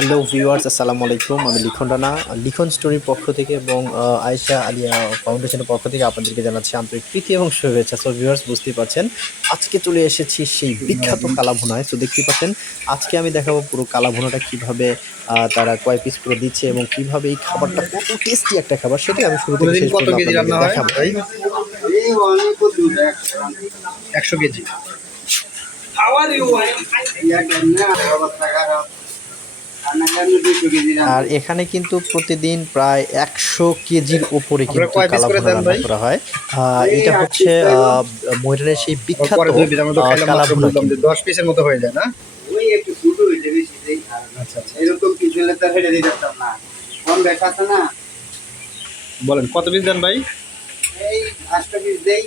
Hello viewers, আসসালামু আলাইকুম। আমি লিখন রানা, লিখন স্টোরির পক্ষ থেকে এবং আয়েশা আলিয়া ফাউন্ডেশনের পক্ষ থেকে আপনাদেরকে জানাচ্ছি আন্তরিক প্রীতি এবং শুভেচ্ছা। সো ভিউয়ার্স, বুঝতেই পারছেন আজকে চলে এসেছি সেই বিখ্যাত কালাভুনায়। সো দেখতেই পাচ্ছেন আজকে আমি দেখাবো পুরো কালাভুনাটা কিভাবে তারা কয় পিস করে দিচ্ছে এবং কিভাবে এই খাবারটা কত টেস্টি একটা খাবার, সেটাই আমি শুরু থেকে প্রতিদিন শেষ কত পর্যন্ত কেজি আপনাদেরকে রান্না হয় দেখাবো। ভাই? 100 কেজি। আর এখানে কিন্তু প্রতিদিন প্রায় 100 কেজির উপরে আপনারা কিন্তু কয় পিস করে কালাভুনা দেন রান্না ভাই? করা হয়। এটা হচ্ছে ময়ূরের সেই বিখ্যাত পরে 2 পিস আমরা তো খাইলাম মাত্র, কালাভুনা বললাম যে কিন্তু। 10 পিসের মতো হয়ে যায় না? ওই একটু ছোট হইতে বেশি দেই। আচ্ছা আচ্ছা, এরকম কিছু হলে তো হেঁটে দিতে পারতাম না। কম দেখা আছে না, বলেন কত পিস দেন ভাই? এই 8টা পিস দেই।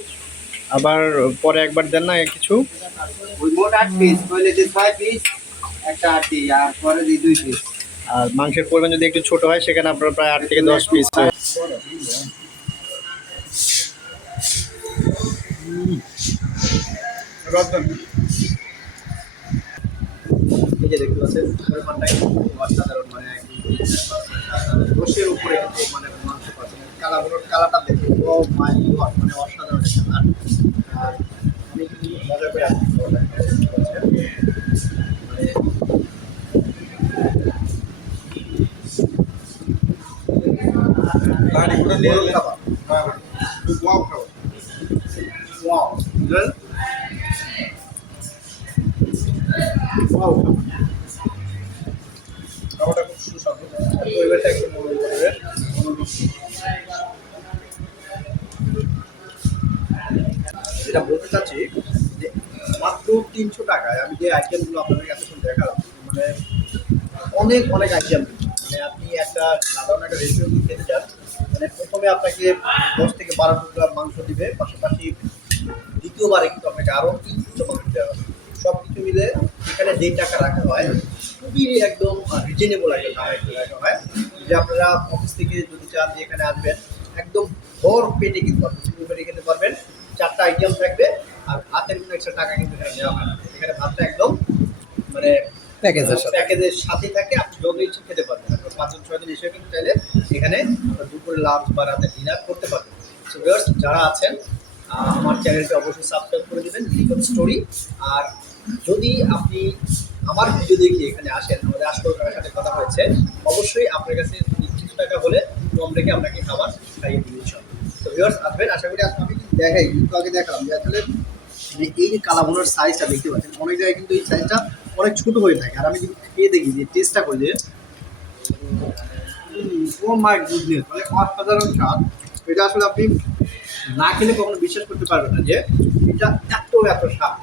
আবার পরে একবার দেন না কিছু? ওই মোট 8 পিস, কইলে যে 6 পিস, একটা 8 দিই, আর পরে দিই 2 পিস। আর মাংসের পরিমাণ যদি একটু ছোট হয় সেখানে আপনার প্রায় 8 থেকে 10 পিস হয়। এই যে দেখতে পাচ্ছেন পরিমাণটা কিন্তু অসাধারণ, মানে একদম 10-এর উপরে কিন্তু মানে মাংস পাচ্ছেন। কালাগুলোর কালারটা দেখে ও মাই গড, মানে অসাধারণ একটা কালার। আর আমি কিন্তু মজা করে আসছি খাবারটা খুব সুস্বাদু, পরিবেশটা একটু মনোরম পরিবেশ। যেটা বলতে চাচ্ছি যে মাত্র 300 টাকায় আমি যে আইটেমগুলো আপনাদের কাছে এখন দেখালাম, মানে অনেক অনেক আইটেম। মানে আপনি একটা সাধারণ একটা রেস্টুরেন্টে খেতে যান, মানে প্রথমে আপনাকে 10 থেকে 12 টুকরা মাংস দিবে, পাশাপাশি দ্বিতীয়বারে কিন্তু আপনাকে আরও 3 টুকরো মাংস দেওয়া হবে। সব কিছু মিলে এখানে যেই টাকা রাখা হয় খুবই একদম রিজনেবল একটা দামে রাখা হয়, যে আপনারা অফিস থেকে যদি চান যে এখানে আসবেন একদম ভর পেটে কিন্তু আপনি শুরু করে খেতে পারবেন। 4টা আইটেম থাকবে, আর ভাতের কোনো এক্সট্রা টাকা কিন্তু এখানে দেওয়া হয় না। এখানে ভাতটা একদম মানে প্যাকেজের সাথে থাকে, আপনি যত ইচ্ছে খেতে পারবেন। আপনার 5-6 দিন এসে কিন্তু চাইলে এখানে দুপুরে লাঞ্চ বা রাতে ডিনার করতে পারবেন। সো ভিউয়ার্স, যারা আছেন আমার চ্যানেলটি অবশ্যই সাবস্ক্রাইব করে দেবেন, লিখন স্টোরি। আর যদি আপনি আমার ভিডিও দেখে এখানে আসেন, আমাদের আশফাকুল কাকার সাথে কথা হয়েছে, অবশ্যই আপনার কাছে কিছু টাকা হলে কম রেখে আপনাকে খাবার খাইয়ে দিয়ে সব। তো ভিউয়ার্স, আসবেন, আশা করি আমি কিন্তু দেখাই, কিন্তু আগে দেখালাম যে আসলে এই যে কালাভুনার সাইজটা দেখতে পাচ্ছেন, অনেক জায়গায় কিন্তু এই সাইজটা অনেক ছোট হয়ে থাকে। আর আমি যদি খেয়ে দেখি যে টেস্টটা করে যে ও মাই গুডনেস, মানে অসাধারণ স্বাদ। এটা আসলে আপনি না খেলে কখনো বিশ্বাস করতে পারবেন না যে এটা এত এত স্বাদ।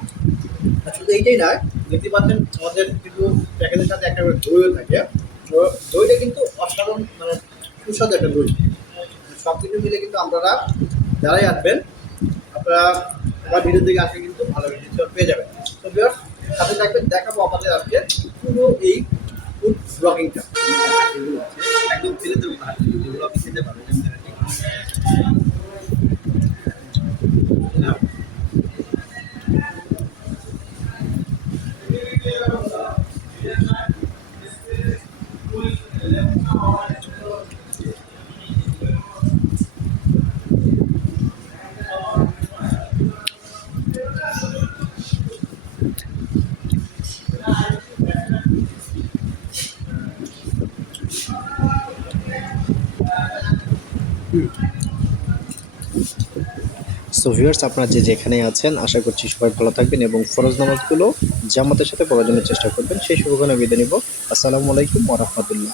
আর শুধু এইটাই নয়, দেখতে পাচ্ছেন আমাদের কিন্তু প্যাকেজের সাথে একটা করে দইও থাকে। তো দইটা কিন্তু অসাধারণ, মানে সুস্বাদু একটা দই। সব কিছু মিলে কিন্তু আপনারা যারাই আসবেন, আপনারা আমার ভিডিও থেকে আসলে কিন্তু ভালো ডিসকাউন্ট পেয়ে যাবেন। তো ভিউয়ার্স, সাথে থাকবেন, দেখাবো আমাদের আজকে পুরো এই ফুড ব্লগিংটা যেগুলো আছে একদম ফেলে দেবো, যেগুলো আপনি খেতে পারবেন। সো ভিউয়ার্স, আপনারা যে যেখানে আছেন আশা করছি সবাই ভালো থাকবেন এবং ফরজ নামাজগুলো জামাতের সাথে পড়ার জন্য চেষ্টা করবেন। সেই শুভকামনা বিদায় নিব। আসসালামু আলাইকুম ওয়া রাহমাতুল্লাহ।